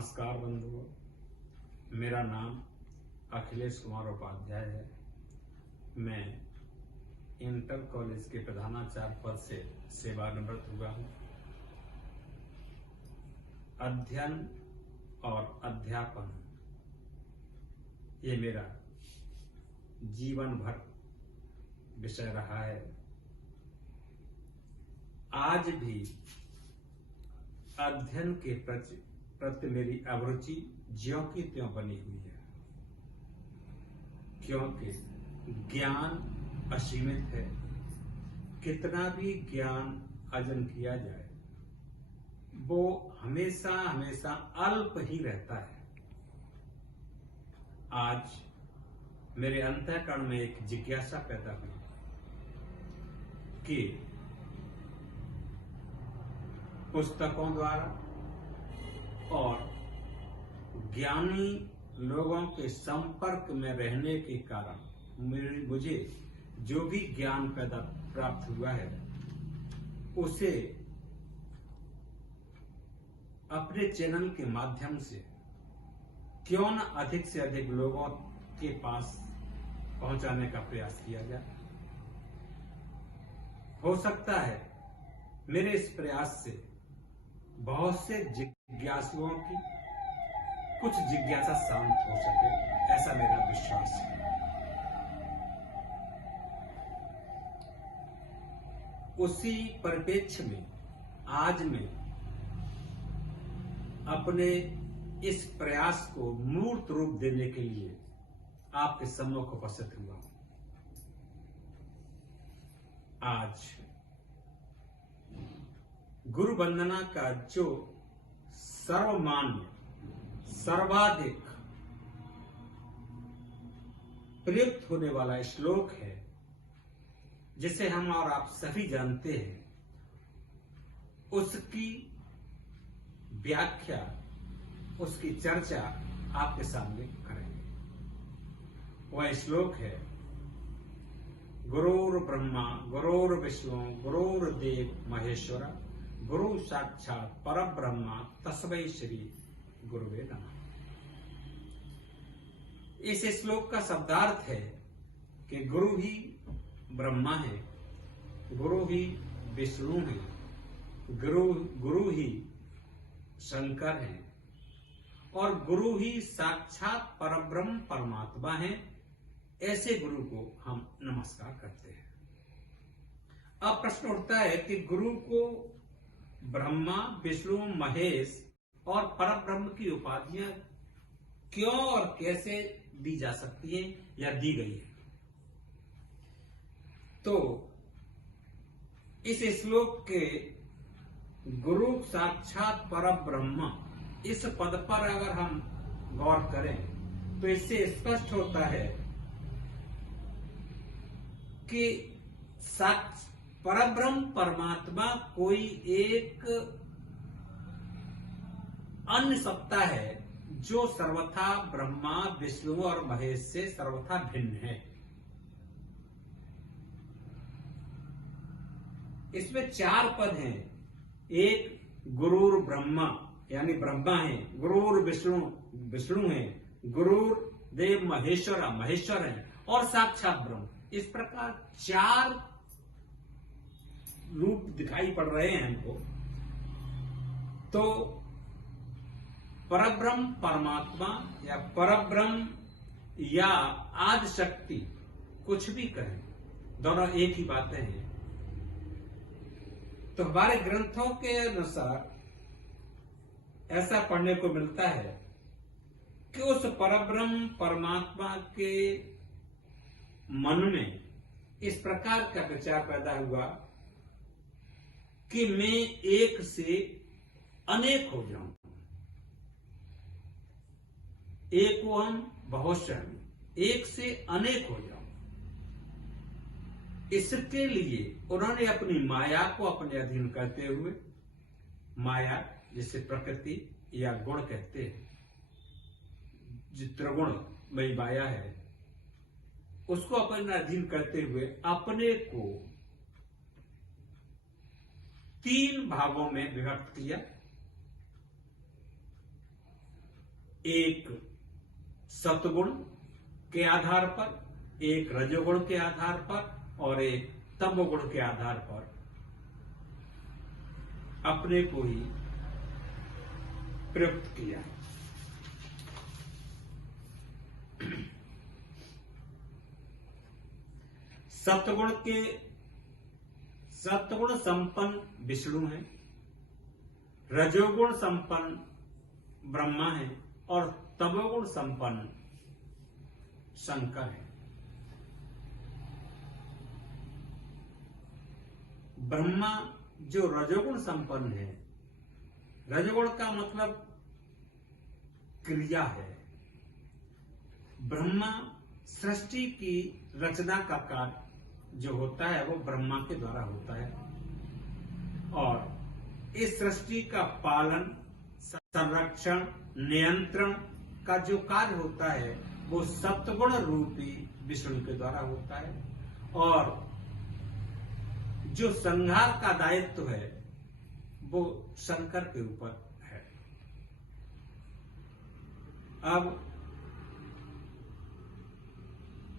नमस्कार बंधुओं, मेरा नाम अखिलेश कुमार उपाध्याय है। मैं इंटर कॉलेज के प्रधानाचार्य पद से सेवानिवृत्त हुआ हूँ। अध्ययन और अध्यापन ये मेरा जीवन भर विषय रहा है। आज भी अध्ययन के प्रति मेरी अभिरुचि ज्यों की त्यों बनी हुई है, क्योंकि ज्ञान असीमित है। कितना भी ज्ञान अर्जन किया जाए वो हमेशा हमेशा अल्प ही रहता है। आज मेरे अंतःकरण में एक जिज्ञासा पैदा हुई कि पुस्तकों द्वारा और ज्ञानी लोगों के संपर्क में रहने के कारण मुझे जो भी ज्ञान प्राप्त हुआ है उसे अपने चैनल के माध्यम से क्यों न अधिक से अधिक लोगों के पास पहुंचाने का प्रयास किया जाए। हो सकता है मेरे इस प्रयास से बहुत से जिज्ञासुओं की कुछ जिज्ञासा शांत हो सके, ऐसा मेरा विश्वास है। उसी परिप्रेक्ष्य में आज मैं अपने इस प्रयास को मूर्त रूप देने के लिए आपके सम्मुख उपस्थित हुआ हूं। आज गुरु वंदना का जो सर्वमान्य सर्वाधिक प्रयुक्त होने वाला श्लोक है, जिसे हम और आप सभी जानते हैं, उसकी व्याख्या, उसकी चर्चा आपके सामने करेंगे। वह श्लोक है, गुरुर् ब्रह्मा गुरुर्विष्णु गुरुर्देव महेश्वरा गुरु साक्षात परब्रह्मा तस्मै श्री गुरुवे नमः। इस श्लोक का शब्दार्थ है कि गुरु ही ब्रह्मा है, गुरु ही विष्णु है, गुरु ही शंकर है और गुरु ही साक्षात परब्रह्म परमात्मा है। ऐसे गुरु को हम नमस्कार करते हैं। अब प्रश्न उठता है कि गुरु को ब्रह्मा विष्णु महेश और परब्रह्म की उपाधियां क्यों और कैसे दी जा सकती हैं या दी गई है। तो इस श्लोक के गुरु साक्षात परब्रह्म इस पद पर अगर हम गौर करें तो इससे स्पष्ट होता है कि परब्रह्म परमात्मा कोई एक अन्य सत्ता है जो सर्वथा ब्रह्मा विष्णु और महेश से सर्वथा भिन्न है। इसमें चार पद हैं। एक गुरुर ब्रह्मा यानी ब्रह्मा है, गुरुर विष्णु विष्णु है, गुरुर देव महेश्वरा महेश्वर है और साक्षात ब्रह्म। इस प्रकार चार रूप दिखाई पड़ रहे हैं हमको। तो परब्रह्म परमात्मा या परब्रह्म या आदि शक्ति, कुछ भी कहें, दोनों एक ही बातें हैं। तो हमारे ग्रंथों के अनुसार ऐसा पढ़ने को मिलता है कि उस परब्रह्म परमात्मा के मन में इस प्रकार का विचार पैदा हुआ कि मैं एक से अनेक हो जाऊं, एक हम बहुशः एक से अनेक हो जाऊं। इसके लिए उन्होंने अपनी माया को अपने अधीन करते हुए, माया जिसे प्रकृति या गुण कहते हैं, जो त्रिगुण मई माया है, उसको अपने अधीन करते हुए अपने को तीन भागों में विभक्त किया। एक सतगुण के आधार पर, एक रजोगुण के आधार पर और एक तमोगुण के आधार पर अपने को ही प्रयुक्त किया। सत्वगुण संपन्न विष्णु है, रजोगुण संपन्न ब्रह्मा है और तमोगुण संपन्न शंकर है। ब्रह्मा जो रजोगुण संपन्न है, रजोगुण का मतलब क्रिया है। ब्रह्मा सृष्टि की रचना का कार्य जो होता है वो ब्रह्मा के द्वारा होता है, और इस सृष्टि का पालन, संरक्षण, नियंत्रण का जो कार्य होता है वो सत्वगुण रूपी विष्णु के द्वारा होता है, और जो संहार का दायित्व है वो शंकर के ऊपर है। अब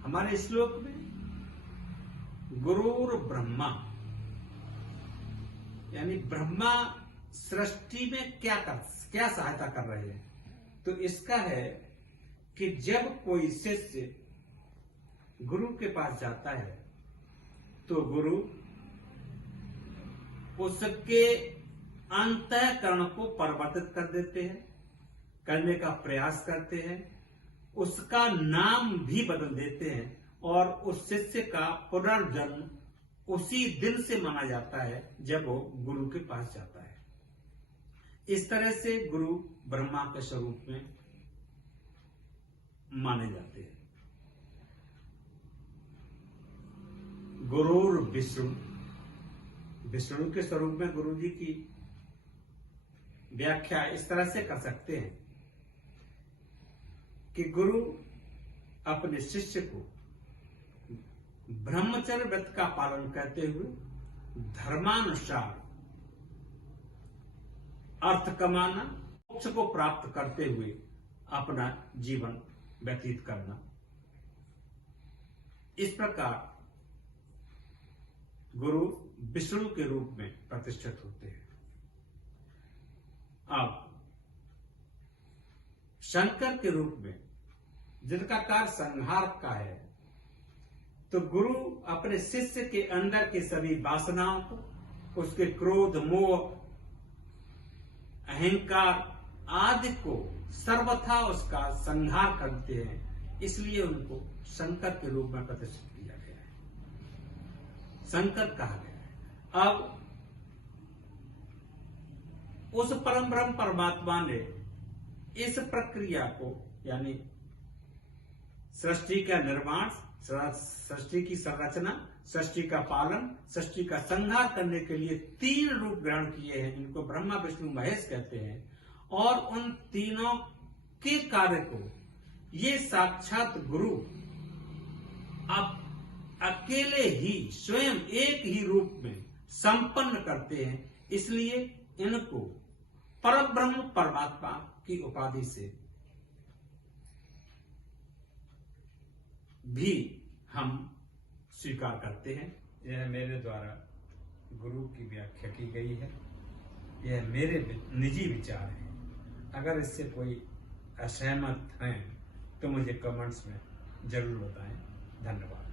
हमारे श्लोक में गुरुर ब्रह्मा, यानी ब्रह्मा सृष्टि में क्या सहायता कर रहे हैं, तो इसका है कि जब कोई शिष्य गुरु के पास जाता है तो गुरु उसके अंतःकरण को परिवर्तित कर देते हैं, करने का प्रयास करते हैं, उसका नाम भी बदल देते हैं, और उस शिष्य का पुनर्जन्म उसी दिन से माना जाता है जब वो गुरु के पास जाता है। इस तरह से गुरु ब्रह्मा के स्वरूप में माने जाते हैं। गुरुर विष्णु, विष्णु के स्वरूप में गुरु जी की व्याख्या इस तरह से कर सकते हैं कि गुरु अपने शिष्य को ब्रह्मचर्य व्रत का पालन करते हुए धर्मानुसार अर्थ कमाना, मोक्ष को प्राप्त करते हुए अपना जीवन व्यतीत करना, इस प्रकार गुरु विष्णु के रूप में प्रतिष्ठित होते हैं। अब शंकर के रूप में जिनका कार्य संहार का है, तो गुरु अपने शिष्य के अंदर की सभी वासनाओं को, उसके क्रोध, मोह, अहंकार आदि को सर्वथा उसका संहार करते हैं, इसलिए उनको शंकर के रूप में प्रतिष्ठित किया गया है, शंकर कहा गया है। अब उस परम ब्रह्म परमात्मा ने इस प्रक्रिया को, यानी सृष्टि का निर्माण, सृष्टि की संरचना, सृष्टि का पालन, सृष्टि का संहार करने के लिए 3 रूप ग्रहण किए हैं, जिनको ब्रह्मा विष्णु महेश कहते हैं, और उन तीनों के कार्य को ये साक्षात गुरु अब अकेले ही स्वयं एक ही रूप में संपन्न करते हैं। इसलिए इनको परम ब्रह्म परमात्मा की उपाधि से भी हम स्वीकार करते हैं। यह मेरे द्वारा गुरु की व्याख्या की गई है, यह मेरे निजी विचार हैं। अगर इससे कोई असहमत हैं तो मुझे कमेंट्स में जरूर बताएं। धन्यवाद।